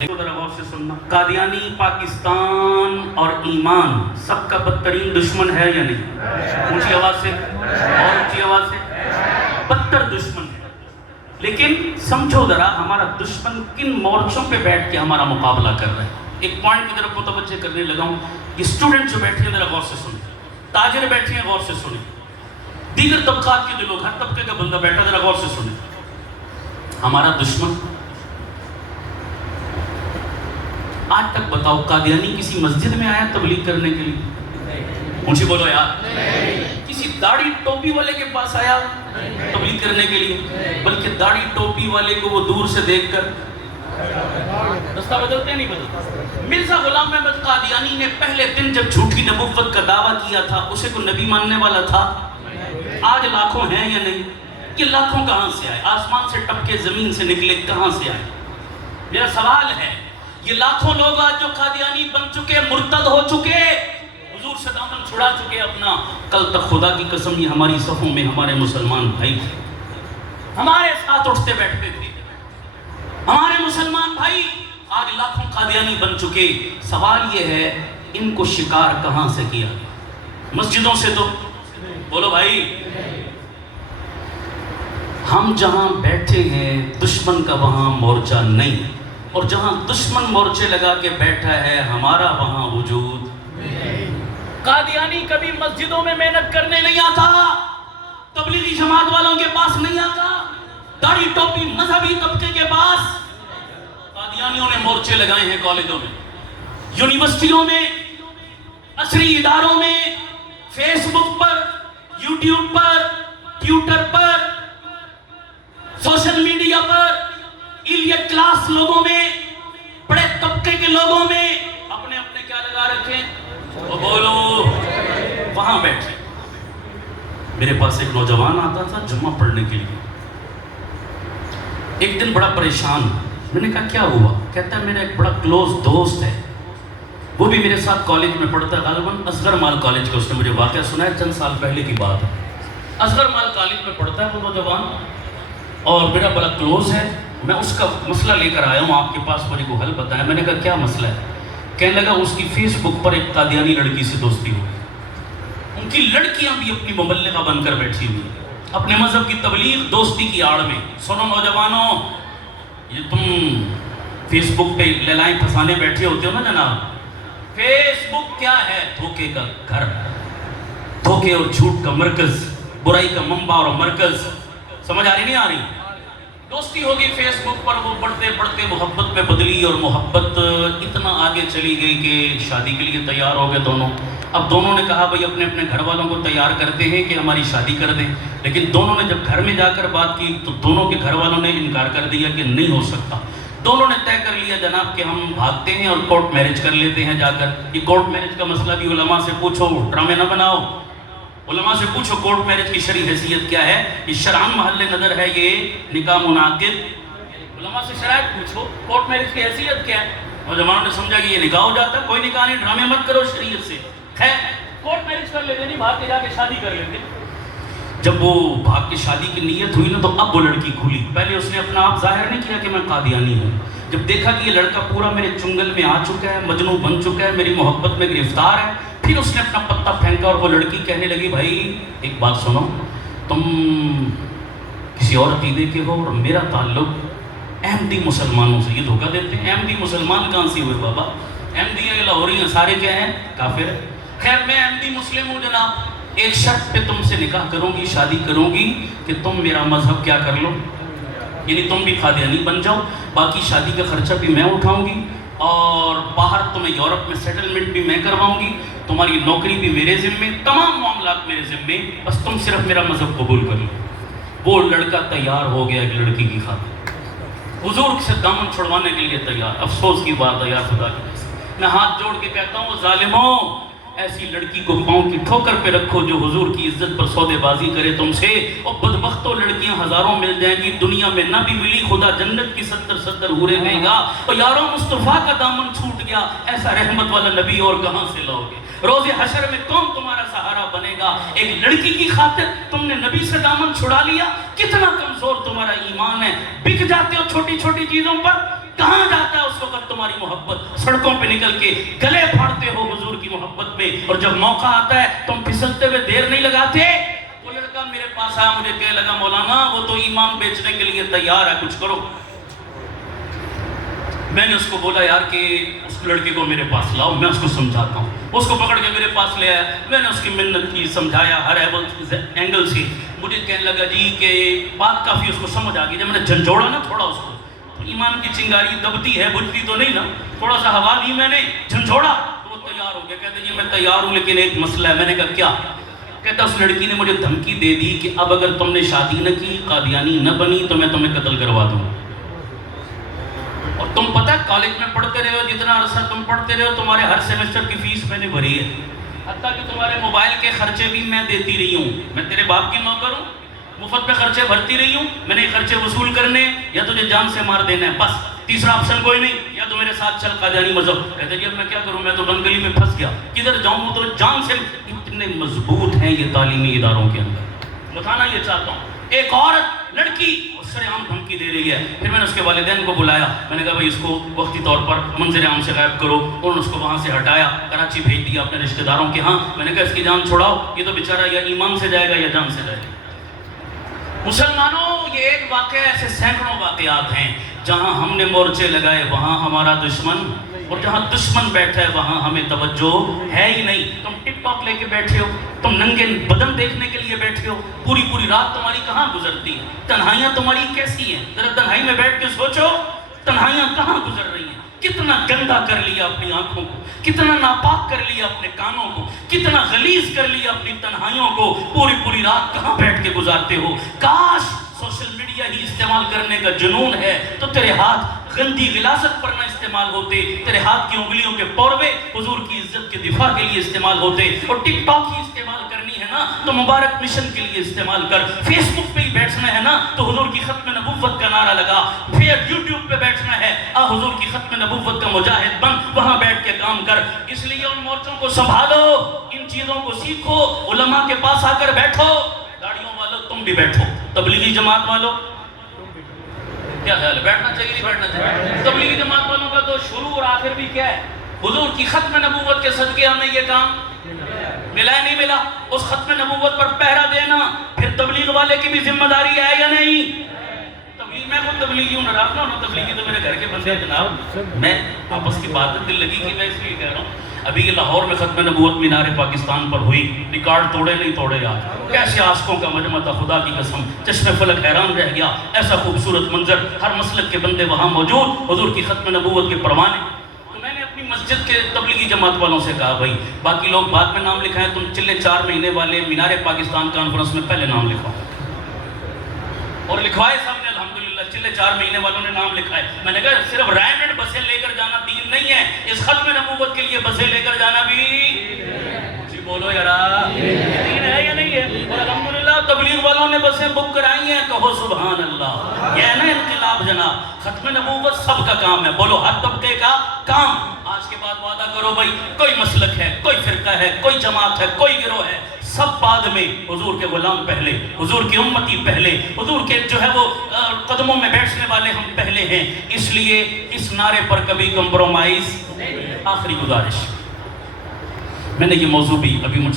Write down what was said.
ذرا غور سے سننا، قادیانی پاکستان اور ایمان سب کا بدترین دشمن ہے یا نہیں؟ اونچی آواز سے اور اونچی آواز سے، بدتر دشمن ہے۔ لیکن سمجھو ذرا ہمارا دشمن کن مورچوں پہ بیٹھ کے ہمارا مقابلہ کر رہا ہے۔ ایک پوائنٹ کی طرف متوجہ کرنے لگا ہوں، یہ اسٹوڈنٹ جو بیٹھے ہیں ذرا غور سے سنیں، تاجر بیٹھے ہیں غور سے سنیں، دیگر طبقات کے جو لوگ، ہر طبقے کا بندہ بیٹھا ذرا غور سے سنیں۔ ہمارا دشمن آج تک بتاؤ قادیانی کسی مسجد میں آیا تبلیغ کرنے کے لیے؟ اونچی بولو یار۔ کسی داڑھی ٹوپی والے کے پاس آیا تبلیغ کرنے کے لیے؟ بلکہ داڑھی ٹوپی والے کو وہ دور سے دیکھ کر رستہ بدلتے نہیں بدلتے۔ مرزا غلام احمد قادیانی نے پہلے دن جب جھوٹی نبوت کا دعویٰ کیا تھا، اسے کوئی نبی ماننے والا تھا؟ آج لاکھوں ہیں یا نہیں؟ یہ لاکھوں کہاں سے آئے؟ آسمان سے ٹپکے زمین سے نکلے کہاں سے آئے؟ میرا سوال ہے، یہ لاکھوں لوگ آج جو قادیانی بن چکے، مرتد ہو چکے، حضور سے دامن چھڑا چکے اپنا، کل تک خدا کی قسم یہ ہماری صفوں میں ہمارے مسلمان بھائی تھے، ہمارے ساتھ اٹھتے بیٹھتے تھے، ہمارے مسلمان بھائی آج لاکھوں قادیانی بن چکے۔ سوال یہ ہے ان کو شکار کہاں سے کیا؟ مسجدوں سے تو بولو بھائی۔ ہم جہاں بیٹھے ہیں دشمن کا وہاں مورچہ نہیں، اور جہاں دشمن مورچے لگا کے بیٹھا ہے ہمارا وہاں وجود۔ قادیانی کبھی مسجدوں میں محنت کرنے نہیں آتا، تبلیغی جماعت والوں کے پاس نہیں آتا، داڑھی ٹوپی مذہبی طبقے کے پاس۔ قادیانیوں نے مورچے لگائے ہیں کالجوں میں، یونیورسٹیوں میں، عصری اداروں میں، فیس بک پر، یوٹیوب پر، ٹویٹر پر، سوشل میڈیا پر، ایلیٹ کلاس لوگوں میں، بڑے طبقے کے لوگوں میں اپنے اپنے کیا لگا رکھے؟ وہ بولو، وہاں بیٹھے۔ میرے پاس ایک نوجوان آتا تھا جمعہ پڑھنے کے لیے، ایک دن بڑا پریشان، میں نے کہا کیا ہوا؟ کہتا ہے میرا ایک بڑا کلوز دوست ہے، وہ بھی میرے ساتھ کالج میں پڑھتا ہے، غالباً اصغر مال کالج کا، اس نے مجھے واقعہ سنا ہے، چند سال پہلے کی بات ہے۔ اصغر مال کالج میں پڑھتا ہے وہ نوجوان، اور میرا بڑا کلوز ہے، میں اس کا مسئلہ لے کر آیا ہوں آپ کے پاس، مجھے کو حل بتایا۔ میں نے کہا کیا مسئلہ ہے؟ کہنے لگا اس کی فیس بک پر ایک قادیانی لڑکی سے دوستی ہو، ان کی لڑکیاں بھی اپنی مبلغہ بن کر بیٹھی ہوئی، اپنے مذہب کی تبلیغ دوستی کی آڑ میں۔ سنو نوجوانوں، یہ تم فیس بک پہ لیلائیں پھنسانے بیٹھے ہوتے ہو نا جناب، فیس بک کیا ہے؟ دھوکے کا گھر، دھوکے اور جھوٹ کا مرکز، برائی کا منبع اور مرکز۔ سمجھ آ رہی نہیں آ رہی؟ دوستی ہوگی فیس بک پر، وہ پڑھتے پڑھتے محبت میں بدلی، اور محبت اتنا آگے چلی گئی کہ شادی کے لیے تیار ہو گئے دونوں۔ اب دونوں نے کہا بھئی اپنے اپنے گھر والوں کو تیار کرتے ہیں کہ ہماری شادی کر دیں، لیکن دونوں نے جب گھر میں جا کر بات کی تو دونوں کے گھر والوں نے انکار کر دیا کہ نہیں ہو سکتا۔ دونوں نے طے کر لیا جناب کہ ہم بھاگتے ہیں اور کورٹ میرج کر لیتے ہیں جا کر۔ یہ کورٹ میرج کا مسئلہ بھی علماء سے پوچھو، ڈرامے نہ بناؤ، علماء سے پوچھو کورٹ میرج کی شرعی حیثیت کیا ہے، یہ شرعاً محل نظر ہے یہ نکاح منعقد؟ علماء سے شرائط پوچھو کورٹ میرج کی حیثیت کیا ہے۔ نوجوانوں نے سمجھا کہ یہ نکاح ہو جاتا ہے، کوئی نکاح نہیں، ڈرامے مت کرو شریعت سے، خیر کورٹ میرج کر لیتے، نہیں بھاگ کے جا کے شادی کر لیتے۔ جب وہ بھاگ کے شادی کی نیت ہوئی نا تو اب وہ لڑکی کھلی، پہلے اس نے اپنا آپ ظاہر نہیں کیا کہ میں قادیانی ہوں، جب دیکھا کہ یہ لڑکا پورا میرے چنگل میں آ چکا ہے، مجنوں بن چکا ہے، میری محبت میں گرفتار ہے، پھر اس نے اپنا پتہ پھینکا، اور وہ لڑکی کہنے لگی بھائی ایک بات سنو، تم کسی اور عقیدے کے ہو اور میرا تعلق احمدی مسلمانوں سے، یہ دھوکہ دیتے ہیں، احمدی مسلمان کہاں سے ہوئے بابا؟ احمدی ہے لاہوری ہیں، سارے کیا ہیں؟ کافر۔ خیر میں احمدی مسلم ہوں جناب، ایک شرط پہ تم سے نکاح کروں گی، شادی کروں گی کہ تم میرا مذہب کیا کر لو، یعنی تم بھی قادیانی بن جاؤ، باقی شادی کا خرچہ بھی میں اٹھاؤں گی، اور باہر تمہیں یورپ میں سیٹلمنٹ بھی میں کرواؤں گی، تمہاری نوکری بھی میرے ذمے، تمام معاملات میرے ذمے، بس تم صرف میرا مذہب قبول کر لو۔ وہ لڑکا تیار ہو گیا ایک لڑکی کی خاطر، حضور سے دامن چھڑوانے کے لیے تیار۔ افسوس کی بات ہے یار خدا کی، میں ہاتھ جوڑ کے کہتا ہوں ظالموں، ایسی لڑکی کو پاؤں کی ٹھوکر پہ رکھو جو حضور کی عزت پر سودے بازی کرے تم سے، اور بدبختوں لڑکیاں ہزاروں مل جائیں گی، دنیا میں نہ بھی ملی خدا جنت کی 70 حوریں دے گا، اور یاروں مصطفیٰ کا دامن چھوٹ گیا، ایسا رحمت والا نبی اور کہاں سے لاؤ گے؟ روز حشر میں کون تمہارا سہارا بنے گا؟ ایک لڑکی کی خاطر تم نے نبی سے دامن چھڑا لیا، کتنا کمزور تمہارا ایمان ہے، بک جاتے ہو چھوٹی چھوٹی چیزوں پر، کہاں جاتا ہے اس وقت تمہاری محبت؟ سڑکوں پہ نکل کے گلے پھاڑتے ہو حضور کی محبت میں، اور جب موقع آتا ہے تم پھسلتے ہوئے دیر نہیں لگاتے۔ وہ لڑکا میرے پاس آیا، مجھے کہنے لگا مولانا وہ تو ایمان بیچنے کے لیے تیار ہے، کچھ کرو۔ میں نے اس کو بولا یار کہ اس لڑکے کو میرے پاس لاؤ، میں اس کو سمجھاتا ہوں۔ اس کو پکڑ کے میرے پاس لے آیا، میں نے اس کی منت کی، سمجھایا ہر اینگل سے۔ مجھے کہنے لگا جی کہ بات کافی اس کو سمجھ آ گئی، جب میں نے جھنجھوڑا نا تھوڑا اس کو، ایمان کی چنگاری دبتی ہے، بجھتی تو نہیں نا، تھوڑا سا ہوا دی میں نے، جھنجھوڑا تو وہ تیار ہو گیا۔ کہتے جی میں تیار ہوں لیکن ایک مسئلہ ہے۔ میں نے کہا کیا؟ کہتا اس لڑکی نے مجھے دھمکی دے دی کہ اب اگر تم نے شادی نہ کی، قادیانی نہ بنی تو میں تمہیں قتل کروا دوں۔ اور تم پتہ کالج میں پڑھتے رہے ہو، جتنا عرصہ تم پڑھتے رہے ہو، تمہارے ہر سیمسٹر کی فیس میں نے بھری ہے، حتیٰ کہ تمہارے موبائل کے خرچے بھی میں دیتی رہی ہوں۔ میں تیرے باپ کی نوکر ہوں، مفت میں خرچے بھرتی رہی ہوں، میں نے خرچے وصول کرنے یا تجھے جان سے مار دینا ہے، بس تیسرا آپشن کوئی نہیں، یا تو میرے ساتھ چل قادیانی مذہب۔ کہتے جی اب میں کیا کروں، میں تو بند گلی میں پھنس گیا، کدھر جاؤں تو جان سے۔ اتنے مضبوط ہیں یہ تعلیمی اداروں کے اندر، بتانا یہ چاہتا ہوں۔ ایک عورت لڑکی سرعام دھمکی دے رہی ہے۔ پھر میں نے اس کے والدین کو بلایا، میں نے کہا بھائی اس کو وقتی طور پر منظر عام سے غائب کرو، اور اس کو وہاں سے ہٹایا، کراچی بھیج دیا اپنے رشتہ داروں کے ہاں۔ میں نے کہا اس کی جان چھوڑاؤ، یہ تو بیچارہ یا ایمان سے جائے گا یا جان سے جائے گا۔ مسلمانوں یہ ایک واقعہ، ایسے سینکڑوں واقعات ہیں جہاں ہم نے مورچے لگائے وہاں ہمارا دشمن، اور جہاں دشمن بیٹھا ہے وہاں ہمیں توجہ ہے ہی نہیں۔ تم ٹک ٹاک لے کے بیٹھے ہو، تم ننگے بدن دیکھنے کے لیے بیٹھے ہو، پوری پوری رات تمہاری کہاں گزرتی ہیں؟ تنہائیاں تمہاری کیسی ہیں؟ ذرا تنہائی میں بیٹھ کے سوچو، تنہائیاں کہاں گزر رہی ہیں؟ کتنا گندا کر لیا اپنی آنکھوں کو، کتنا ناپاک کر لیا اپنے کانوں کو، کتنا غلیظ کر لیا اپنی تنہائیوں کو، پوری پوری رات کہاں بیٹھ کے گزارتے ہو؟ کاش سوشل میڈیا ہی استعمال کرنے کا جنون ہے تو تیرے ہاتھ گندی غلاظت پر نہ استعمال ہوتے، تیرے ہاتھ کی انگلیوں کے پوروے حضور کی عزت کے دفاع کے لیے استعمال ہوتے، اور ٹک ٹاک ہی استعمال کرنی ہے نا تو مبارک مشن کے لیے استعمال کر، فیس بک پہ ہی بیٹھنا ہے نا تو حضور کی ختم نبوت کا نعرہ لگا، پھر یوٹیوب پہ بیٹھنا ہے حضور کی ختم نبوت کا مجاہد بن، وہاں بیٹھ کے کام کر۔ اس لیے ان مورچوں کو سنبھالو، ان چیزوں کو سیکھو، علماء کے پاس آ کر بیٹھو۔ داڑھیوں والوں تم بھی بیٹھو، تبلیغی جماعت والوں کیا خیال ہے، بیٹھنا چاہیے نہیں بیٹھنا چاہیے؟ تبلیغی جماعت والوں کا تو شروع اور آخر بھی کیا ہے؟ حضور کی ختم نبوت کے صدقے ہمیں یہ کام ملا ہے نہیں ملا؟ اس ختم نبوت پر پہرا دینا پھر تبلیغ والے کی بھی ذمہ داری ہے یا نہیں؟ تبلیغ میں خود تبلیغی ہوں، ناراض نہ ہونا، تبلیغی تو میرے گھر کے بندے ہیں جناب، میں آپس کی بات دل لگی کہ میں اس لیے کہہ رہا ہوں۔ ابھی یہ لاہور میں ختم نبوت مینار پاکستان پر ہوئی، ریکارڈ توڑے نہیں توڑے یار، کیسے عاشقوں کا مجمع تھا، خدا کی قسم چشم فلک حیران رہ گیا، ایسا خوبصورت منظر، ہر مسلک کے بندے وہاں موجود، حضور کی ختم نبوت کے پروانے۔ تو میں نے اپنی مسجد کے تبلیغی جماعت والوں سے کہا بھائی باقی لوگ بعد میں نام لکھائیں، تم چلے 4 مہینے والے مینار پاکستان کانفرنس میں پہلے نام لکھاؤ، اور لکھوائے سب نے الحمدللہ، چلے 4 مہینے والوں نے نام لکھائے۔ میں نے کہا صرف رائمنڈ بسیں لے کر جانا دین نہیں ہے، اس ختم نبوت کے لیے بسیں لے کر جانا بھی جی بولو یارا دین ہے یا نہیں ہے؟ اور الحمدللہ تبلیغ والوں نے بسیں بک کرائی ہیں، کہو سبحان اللہ، یہ ہے نا انقلاب جناب۔ ختم نبوت سب کا کام ہے، بولو ہر طبقے کا کام۔ آج کے بعد وعدہ کرو بھائی کوئی مسلک ہے، کوئی فرقہ ہے، کوئی جماعت ہے، کوئی گروہ ہے، سب بعد میں، حضور کے غلام پہلے، حضور کی امتی پہلے، حضور کے جو ہے وہ قدموں میں بیٹھنے والے ہم پہلے ہیں، اس لیے اس نعرے پر کبھی کمپرومائز۔ آخری گزارش، میں نے یہ موضوع بھی ابھی مجھ سے